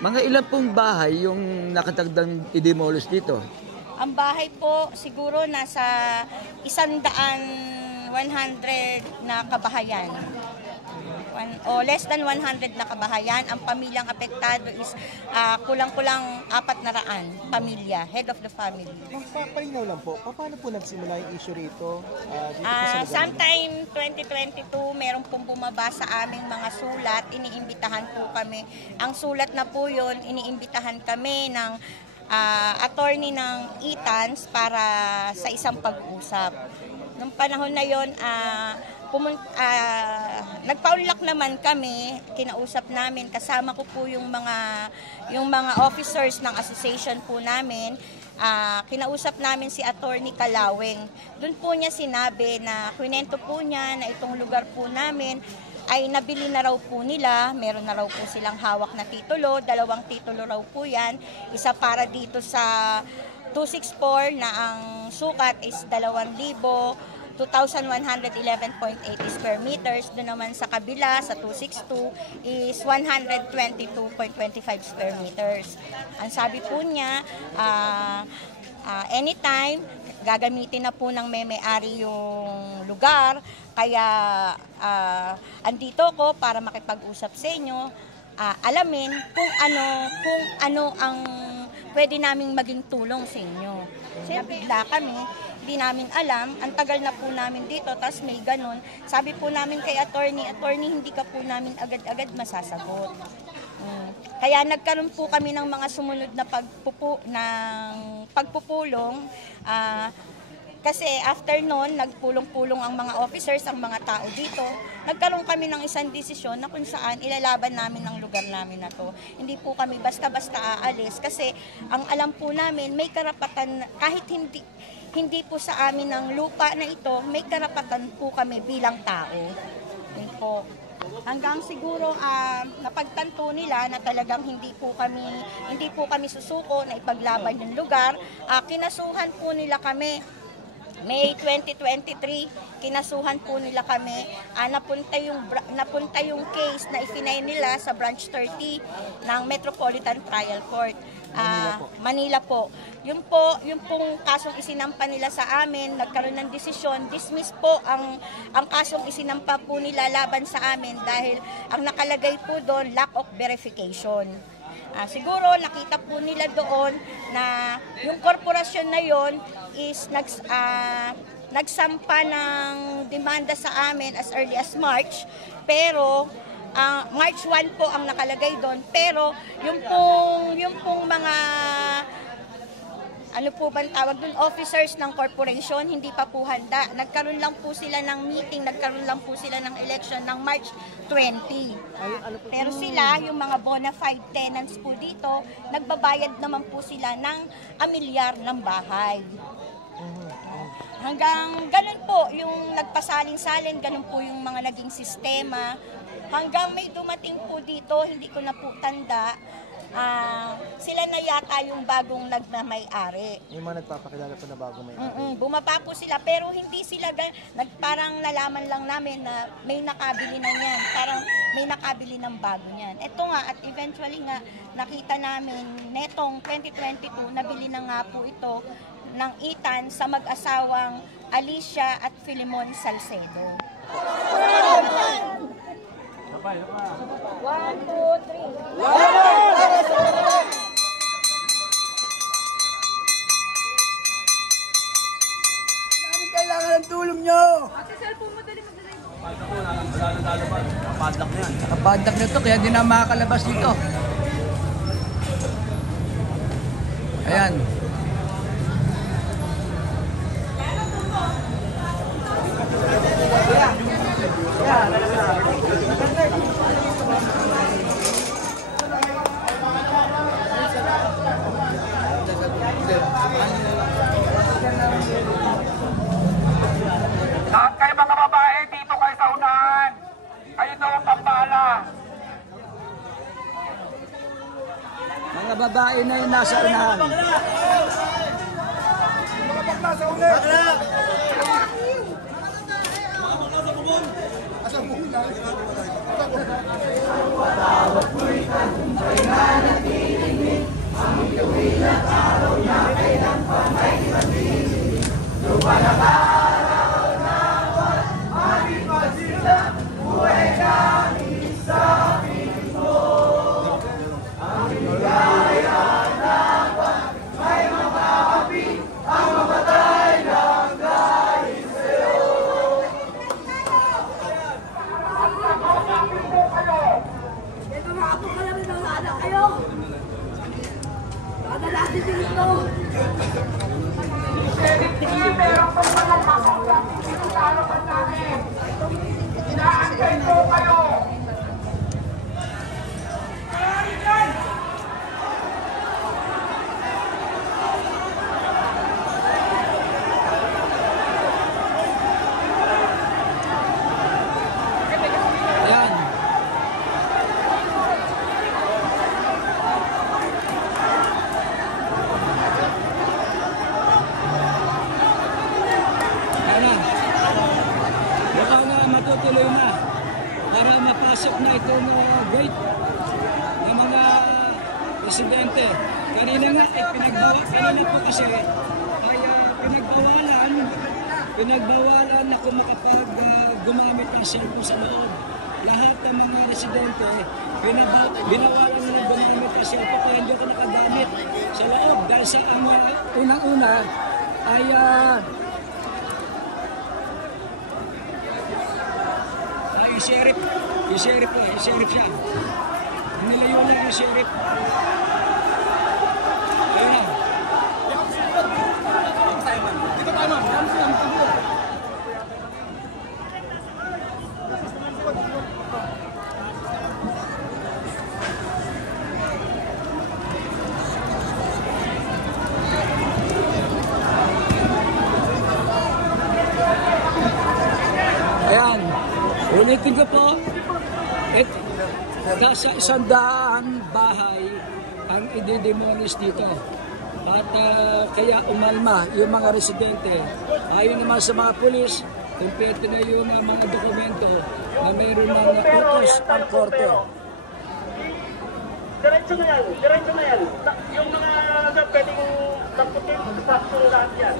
Mga ilan pong bahay yung nakatagdang i-demolish dito? Ang bahay po siguro nasa 100 na kabahayan. O less than 100 na kabahayan. Ang pamilyang apektado is kulang-kulang 400 pamilya, head of the family. Palinaw lang po, paano po nagsimula yung issue rito? Dito po sa sometime 2022, meron pong bumaba sa aming mga sulat, iniimbitahan po kami. Ang sulat na po yun, iniimbitahan kami ng attorney ng ETANS para sa isang pag-uusap. Noong panahon na yon, nagpaulak naman kami, kinausap namin, kasama ko po yung mga officers ng association po namin. Kinausap namin si Attorney Kalaweng. Doon po niya sinabi na kwento po niya na itong lugar po namin ay nabili na raw po nila, meron na raw po silang hawak na titulo, 2 titulo raw po yan, isa para dito sa 264 na ang sukat is 2,111.80 square meters. Doon naman sa kabila, sa 262, is 122.25 square meters. Ang sabi po niya, anytime, gagamitin na po ng may-ari yung lugar, kaya andito ko para makipag-usap sa inyo, alamin kung ano ang pwede naming maging tulong sa inyo. Nabigla kami, hindi namin alam, ang tagal na po namin dito, tas may ganun. Sabi po namin kay attorney, hindi ka po namin agad-agad masasagot. Kaya nagkaroon po kami ng mga sumunod na pagpupulong. Kasi after noon, nagpulong-pulong ang mga officers, ang mga tao dito. Nagkaroon kami ng isang desisyon na kung saan ilalaban namin ang lugar namin na to. Hindi po kami basta-basta aalis kasi ang alam po namin, may karapatan, kahit hindi po sa amin ang lupa na ito, may karapatan po kami bilang tao. Yun po. Hanggang siguro napagtanto nila na talagang hindi po kami susuko na ipaglaban yung lugar. Kinasuhan po nila kami. May 2023, kinasuhan po nila kami. Napunta yung case na ifinay nila sa branch 30 ng Metropolitan Trial Court. Manila po. Yung pong kasong isinampa nila sa amin, nagkaroon ng desisyon, dismiss po ang kasong isinampa po nila laban sa amin dahil ang nakalagay po doon, lack of verification. Siguro nakita po nila doon na yung korporasyon na yon is nagsampa ng demanda sa amin as early as March, pero March 1 po ang nakalagay doon, pero yung pong mga ano po bang tawag doon, officers ng corporation, hindi pa po handa. Nagkaroon lang po sila ng meeting, nagkaroon lang po sila ng election ng March 20. Pero sila, yung mga bona fide tenants po dito, nagbabayad naman po sila ng amilyar ng bahay. Hanggang ganun po, yung nagpasalin-salin, ganun po yung mga naging sistema. Hanggang may dumating po dito, hindi ko na po tanda, sila na yata yung bagong nagmamay-ari. Yung mga nagpapakilala po na bagong may-ari. Bumaba po sila, pero hindi sila, parang nalaman lang namin na may nakabili na yan. Parang may nakabili ng bago niyan. Ito nga, at eventually nga, nakita namin, netong 2022, nabili na nga po ito ng ETAN sa mag-asawang Alicia at Filimon Salcedo. 1, 2, 3. Namin kailangan ng tulong nyo! Padlock na yan. Nakapadlock na to, kaya di na makakalabas dito. Ayan. Lahat kayo mga babae dito kayo sa unahan. Kayo daw ang pambala. Mga babae na yung nasa unahan. Mga bakla sa ulit. Patawag mo'y tagumpay na natin. Meron pong malalakas ang pinagkalaman namin. Inaantay po kayo. Ayan. Ayan na. Mukhang matutuloy na para mapasok na itong gate ng mga residente. Kanina nga, kanina po kasi ay pinagbawalan na kung makapag gumamit ng cellphone sa loob. Lahat ng mga residente, binawalan na gumamit ng cellphone kaya hindi ko nakagamit sa loob. Dahil sa ang unang-una ay yung sheriff siya. Nilayo lang yung sheriff. Ayun na. Dito tayo, ma'am. Ayan, ulitin ko po, nasa 100 bahay ang ididemolish dito. At kaya umalma yung mga residente. Ayon naman sa mga pulis, kumpleto na yung mga dokumento na mayroon ng utos ang korte. Diretso na yan. Yung mga pwedeng taputin sa lahat yan.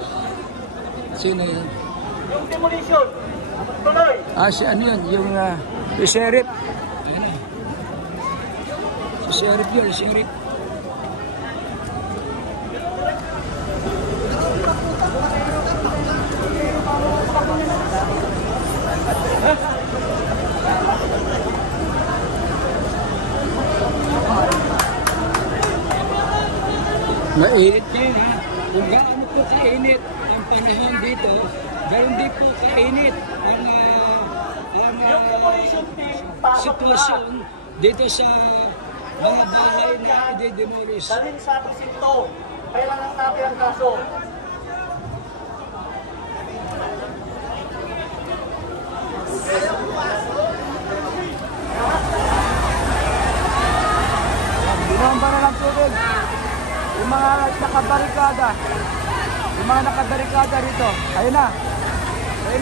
Sino yun? Yung demolition, tuloy. Si ano yun? Yung sheriff. Ayan na. Si sheriff yun, sheriff. Mainit ngayon ha. Kung gaano po kainit ang panahon dito, ganoon din po kainit ang sitwasyon dito sa mga bahay na i-demolish. Dalhin sa presinto. Kailangan natin ang kaso. Binomba na ng tubig. Yung mga nakabarikada rito. Ayun na. May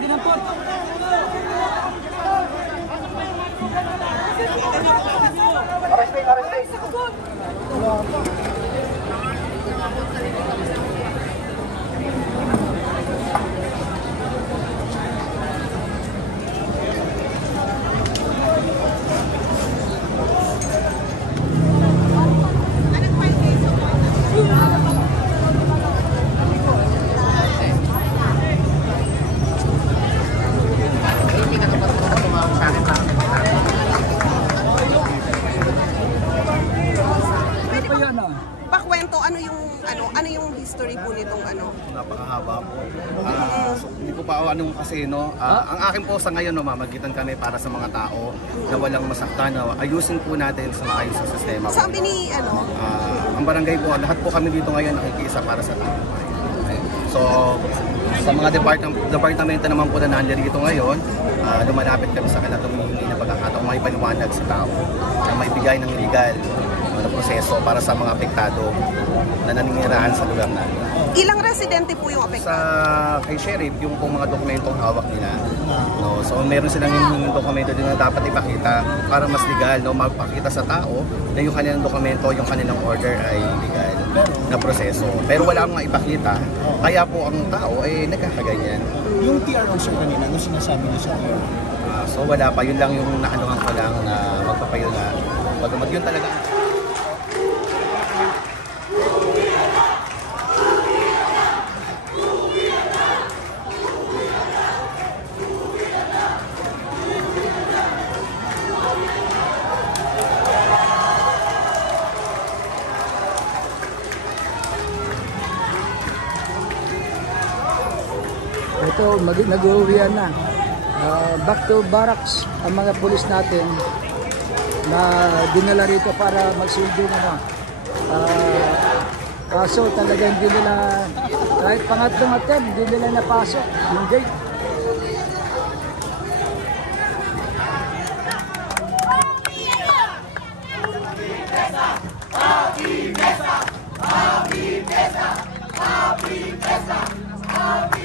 dinampot. Pakwento, ano yung history po nitong ano? Napakahaba po. Hindi ko pa kasi ang akin po sa ngayon mamagitan kami para sa mga tao na walang masaktan na ayusin po natin sa maayos sa sistema. Sabi ni ang barangay po, lahat po kami dito ngayon nakikiisa para sa tao. So sa mga departamento naman po na nandiyan dito ngayon, lumalapit kami sa kanila tumingi na pagkakataong may paliwanag sa tao na may bigay ng legal proseso para sa mga apektado na naninirahan sa lugar namin. Ilang residente po yung apektado? Kay Sheriff, yung pong mga dokumentong hawak nila. No? So meron silang hinihingi dokumento din na dapat ipakita para mas legal, no? Magpakita sa tao na yung kanilang dokumento, yung kanilang order ay legal na proseso. Pero wala akong ipakita, kaya po ang tao ay nagkakaganyan. Yung TRO sir kanina, ano sinasabi niyo sa TRO? So wala pa, yun lang yung naanuhan ko lang na magpapayo na pag yun talaga. Ito, nag-uwian na. Back to barracks ang mga pulis natin na dinala rito para magsilbi na. Kaso talaga hindi nila, kahit pangatlong attempt, hindi nila napasok yung gate. Happy Mesa! Happy Mesa! Happy Mesa! Happy